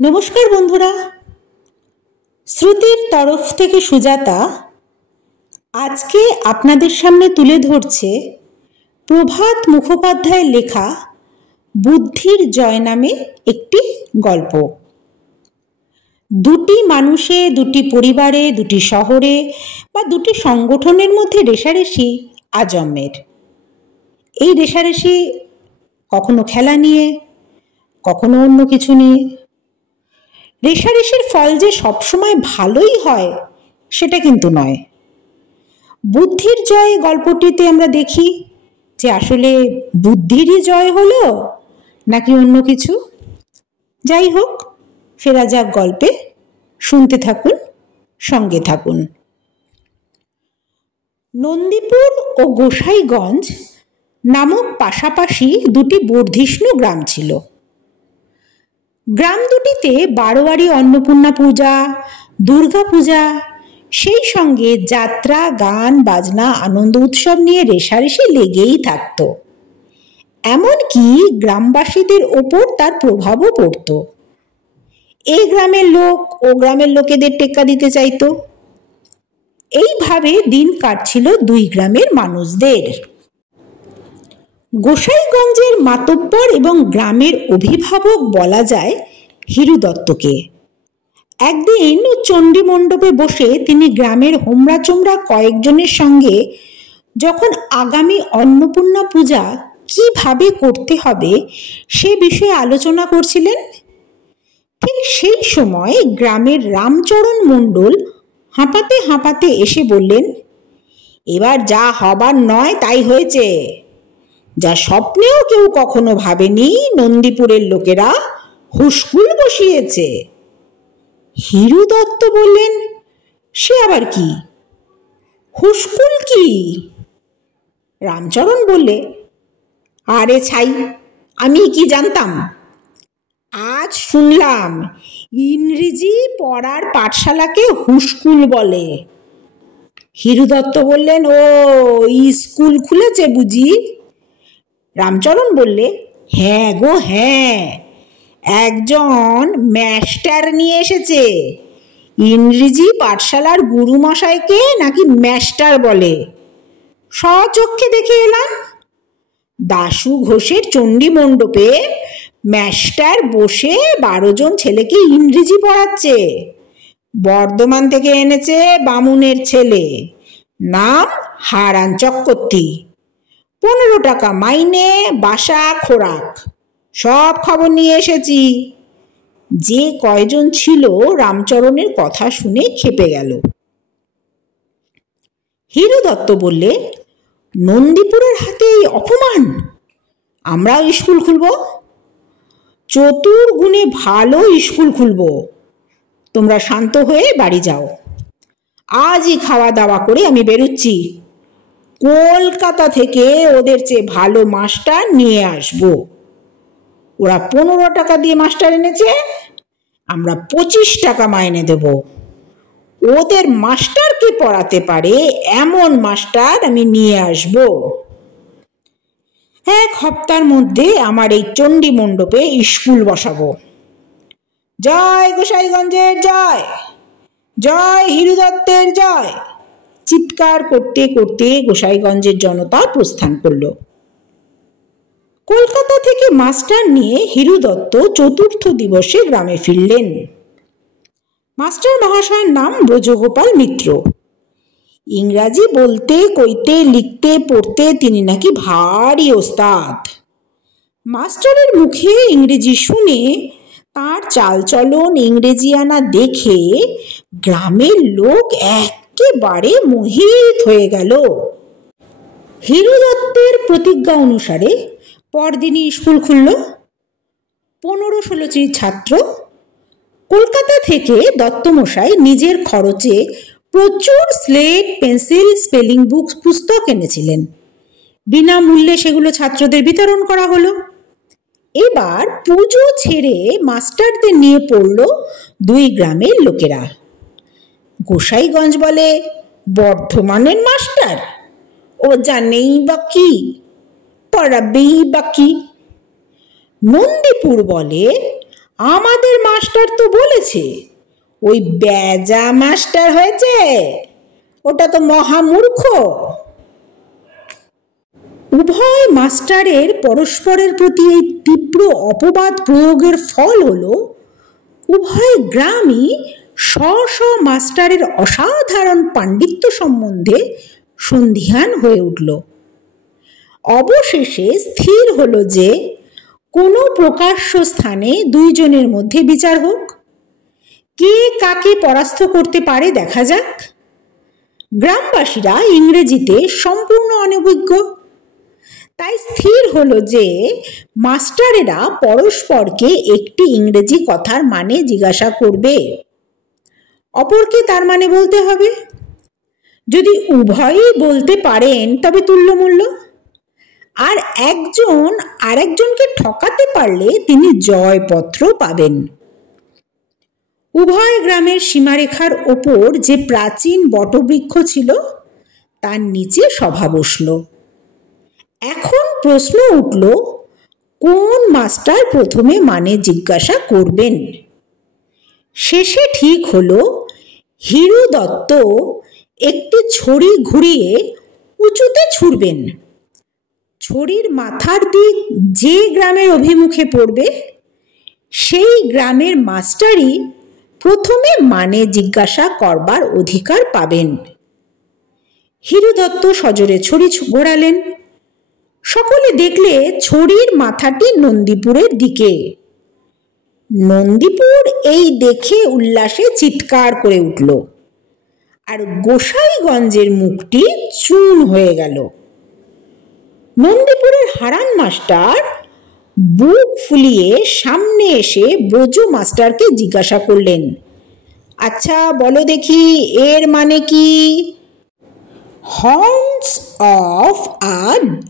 নমস্কার বন্ধুরা, শ্রুতির তরফ থেকে সুজাতা আজকে আপনাদের সামনে তুলে ধরছে প্রভাত মুখোপাধ্যায়ের লেখা বুদ্ধির জয় নামে একটি গল্প। দুটি মানুষে, দুটি পরিবারে, দুটি শহরে বা দুটি সংগঠনের মধ্যে রেষারেষি আজন্মের। এই রেষারেষি কখনো খেলা নিয়ে, কখনো অন্য কিছু নিয়ে। রেষারেষির ফল যে সবসময় ভালোই হয় সেটা কিন্তু নয়। বুদ্ধির জয় গল্পটিতে আমরা দেখি যে আসলে বুদ্ধিরই জয় হলো নাকি অন্য কিছু। যাই হোক, ফেরা যাক গল্পে। শুনতে থাকুন, সঙ্গে থাকুন। নন্দীপুর ও গোসাইগঞ্জ নামক পাশাপাশি দুটি বর্ধিষ্ণু গ্রাম ছিল। গ্রাম দুটিতে বারোয়ারি অন্নপূর্ণা পূজা, দুর্গা পূজা, সেই সঙ্গে যাত্রা, গান, বাজনা, আনন্দ উৎসব নিয়ে রেষারেষি লেগেই থাকত। এমনকি গ্রামবাসীদের ওপর তার প্রভাবও পড়ত। এই গ্রামের লোক ও গ্রামের লোকেদের টেক্কা দিতে চাইত। এইভাবে দিন কাটছিল দুই গ্রামের মানুষদের। গোসাইগঞ্জের মাতব্বর এবং গ্রামের অভিভাবক বলা যায় হিরু দত্তকে। একদিন চণ্ডী মণ্ডপে বসে তিনি গ্রামের হোমরা চোমরা কয়েকজনের সঙ্গে যখন আগামী অন্নপূর্ণা পূজা কিভাবে করতে হবে সে বিষয়ে আলোচনা করছিলেন, ঠিক সেই সময় গ্রামের রামচরণ মণ্ডল হাঁপাতে হাঁপাতে এসে বললেন, এবার যা হবার নয় তাই হয়েছে। যা স্বপ্নেও কেউ কখনো ভাবেনি নন্দীপুরের লোকেরা হুসকুল বসিয়েছে। হিরু দত্ত বললেন, সে আবার কি? হুসকুল কি? রামচরণ বললে, আরে ছাই, আমি কি জানতাম? আজ শুনলাম ইংরেজি পড়ার পাঠশালাকে হুসকুল বলে। হিরু দত্ত বললেন, ও স্কুল খুলেছে বুঝি? রামচরণ বললে, হ্যাঁ গো হ্যাঁ, একজন ম্যাস্টার নিয়ে এসেছে। ইংরেজি পাঠশালার গুরুমশাইকে নাকি ম্যাস্টার বলে। স্বচক্ষে দেখে এলাম। দাশু ঘোষের চণ্ডী মণ্ডপে ম্যাস্টার বসে 12 জন ছেলেকে ইংরেজি পড়াচ্ছে। বর্ধমান থেকে এনেছে বামুনের ছেলে, নাম হারান চক্রবর্তী। 15 টাকা মাইনে, বাসা, খোরাক, সব খবর নিয়ে এসেছি। যে কয়জন ছিল রামচরণের কথা শুনে খেপে গেল। হিরু দত্ত বললে, নন্দীপুরের হাতে এই অপমান! আমরাও স্কুল খুলব, চতুর্গুণে ভালো স্কুল খুলব। তোমরা শান্ত হয়ে বাড়ি যাও। আজই খাওয়া দাওয়া করে আমি বেরোচ্ছি। কলকাতা থেকে ওদের চেয়ে ভালো মাস্টার নিয়ে আসব। ওরা 15 টাকা দিয়ে মাস্টার এনেছে, আমরা 25 টাকা মাইনে দেব। ওদের মাস্টারকে পড়াতে পারে এমন মাস্টার আমি নিয়ে আসব। 1 সপ্তাহের মধ্যে আমার এই চণ্ডী মণ্ডপে স্কুল বসাবো। জয় গোসাইগঞ্জের জয়, জয় হিরু দত্তের জয়। চিৎকার করতে করতে গোসাইগঞ্জের জনতা প্রস্থান করল। কলকাতা থেকে মাস্টার নিয়ে হিরু দত্ত চতুর্থ দিবসে গ্রামে ফিরলেন। মাস্টার মহাশয়ের নাম ব্রজগোপাল মিত্র। ইংরাজি বলতে, কইতে, লিখতে, পড়তে তিনি নাকি ভারী ওস্তাদ। মাস্টারের মুখে ইংরেজি শুনে, তার চালচলন ইংরেজিয়ানা দেখে গ্রামের লোক একেবারে মোহিত হয়ে গেল। হিরু দত্তের প্রতিজ্ঞা অনুসারে পরদিনই স্কুল খুলল। 15-16টি ছাত্র। কলকাতা থেকে দত্তমশাই নিজের খরচে প্রচুর স্লেট, পেন্সিল, স্পেলিং বুক, পুস্তক এনেছিলেন। বিনামূল্যে সেগুলো ছাত্রদের বিতরণ করা হলো। এবার পুজো ছেড়ে মাস্টারদের নিয়ে পড়ল দুই গ্রামের লোকেরা। গোসাইগঞ্জ বলে, বর্ধমানের মাস্টার, ও জানেই বা কি, পড়াবেই বা কি। নন্দীপুর বলে, আমাদের মাস্টার তো বলেছে ওই বেজা মাস্টার হয়েছে, ওটা তো মহামূর্খ। উভয় মাস্টারের পরস্পরের প্রতি এই তীব্র অপবাদ প্রয়োগের ফল হলো উভয় গ্রামই স্ব স্ব মাস্টারের অসাধারণ পাণ্ডিত্য সম্বন্ধে সন্দিহান হয়ে উঠল। অবশেষে স্থির হলো যে কোনো প্রকাশ্য স্থানে দুইজনের মধ্যে বিচার হোক, কে কাকে পরাস্ত করতে পারে দেখা যাক। গ্রামবাসীরা ইংরেজিতে সম্পূর্ণ অনভিজ্ঞ, তাই স্থির হলো যে মাস্টারেরা পরস্পরকে একটি ইংরেজি কথার মানে জিজ্ঞাসা করবে, অপরকে তার মানে বলতে হবে। যদি উভয়ই বলতে পারেন তবে তুল্যমূল্য, আর একজন আরেকজনকে ঠকাতে পারলে তিনি জয়পত্র পাবেন। উভয় গ্রামের সীমারেখার ওপর যে প্রাচীন বটবৃক্ষ ছিল তার নিচে সভা বসল। এখন প্রশ্ন উঠল, কোন মাস্টার প্রথমে মানে জিজ্ঞাসা করবেন। শেষে ঠিক হলো হিরু দত্ত একটি ছড়ি ঘুরিয়ে উঁচুতে ছুড়বেন। ছড়ির মাথার দিক যে গ্রামের অভিমুখে পড়বে সেই গ্রামের মাস্টারই প্রথমে মানে জিজ্ঞাসা করবার অধিকার পাবেন। হিরু দত্ত সজোরে ছড়ি ঘোরালেন। সকলে দেখলে ছড়ির মাথাটি নন্দীপুরের দিকে। নন্দীপুর এই দেখে উল্লাসে চিৎকার করে উঠল, আর গোসাইগঞ্জের মুখটি চূর্ণ হয়ে গেল। নন্দীপুরের হারান মাস্টার বুক ফুলিয়ে সামনে এসে ব্রজু মাস্টারকে জিজ্ঞাসা করলেন, আচ্ছা বলো দেখি এর মানে কি? Horns of a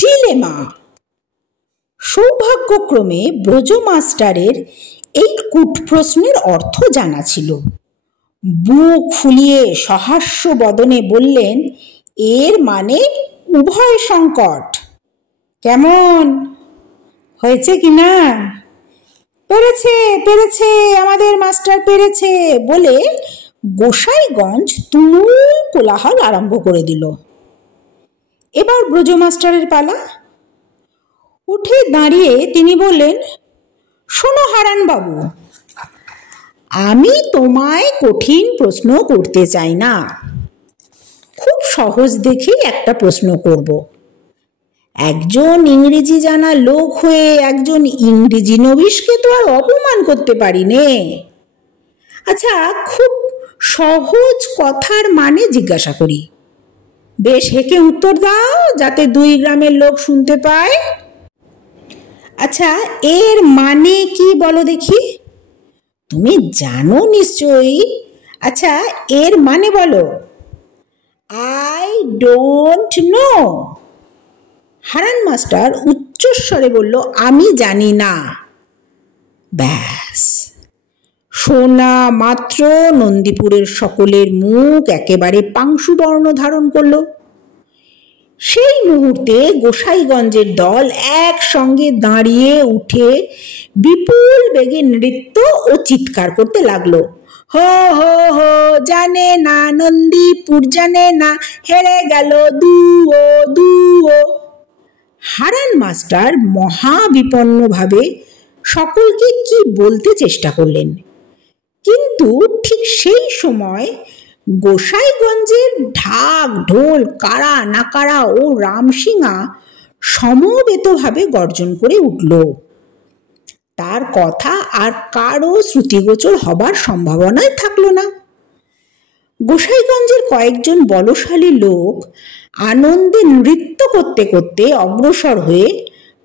dilemma. সৌভাগ্যক্রমে ব্রজ মাস্টারের এই কূট প্রশ্নের অর্থ জানা ছিল। বুক ফুলিয়ে সহাস্য বদনে বললেন, এর মানে উভয় সংকট। কেমন হয়েছে কিনা? পেরেছে পেরেছে, আমাদের মাস্টার পেরেছে বলে গোসাইগঞ্জ তুমুল কোলাহল আরম্ভ করে দিল। এবার ব্রজ মাস্টারের পালা। উঠে দাঁড়িয়ে তিনি বললেন, শোনো হারান বাবু, আমি তোমায় কঠিন প্রশ্ন করতে চাই না, খুব সহজ দেখেই একটা প্রশ্ন করব। একজন ইংরেজি জানা লোক হয়ে একজন ইংরেজি নবিশকে তো আর অপমান করতে পারি নে। আচ্ছা, খুব সহজ কথার মানে জিজ্ঞাসা করি, বেশ হেঁকে উত্তর দাও যাতে দুই গ্রামের লোক শুনতে পায়। আচ্ছা, এর মানে কি বলো দেখি? তুমি জানো নিশ্চয়ই। আচ্ছা, এর মানে বলো। I don't know. Haran master উচ্চস্বরে বলল, আমি জানি না। ব্যাস, শোনা মাত্র নন্দীপুরের সকলের মুখ একেবারে পাংশুবর্ণ ধারণ করল। সেই মুহূর্তে গোসাইগঞ্জের দল একসঙ্গে দাঁড়িয়ে উঠে বিপুল বেগে নৃত্য ও চিৎকার করতে লাগলো। হো হো হো, জানে না নন্দীপুর জানে না, হেরে গেল দুও দুও। হারান মাস্টার মহাবিপন্নভাবে সকলকে কি বলতে চেষ্টা করলেন, কিন্তু ঠিক সেই সময় গোসাইগঞ্জের ঢাক ঢোল কারা নাকারা ও রামসিংহা সমবেতভাবে গর্জন করে উঠল। তার কথা আর কারও শ্রুতিগোচর হবার সম্ভাবনাই থাকলো না। গোসাইগঞ্জের কয়েকজন বলশালী লোক আনন্দে নৃত্য করতে করতে অগ্রসর হয়ে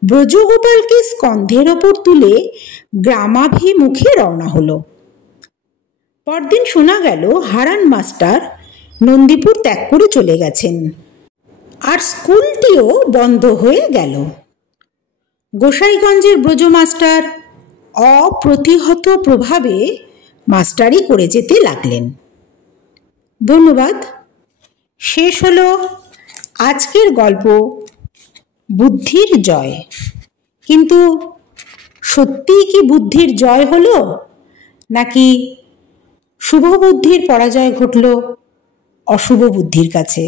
ব্রজগোপালকে স্কন্ধের ওপর তুলে গ্রামাভিমুখে রওনা হলো। পরদিন শোনা গেল হারান মাস্টার নন্দীপুর ত্যাগ করে চলে গেছেন, আর স্কুলটিও বন্ধ হয়ে গেল। গোসাইগঞ্জের ব্রজ মাস্টার অপ্রতিহত প্রভাবে মাস্টারি করে যেতে লাগলেন। ধন্যবাদ। শেষ হলো আজকের গল্প বুদ্ধির জয়। কিন্তু সত্যিই কি বুদ্ধির জয় হলো, নাকি শুভ বুদ্ধির পরাজয় ঘটল অশুভ বুদ্ধির কাছে?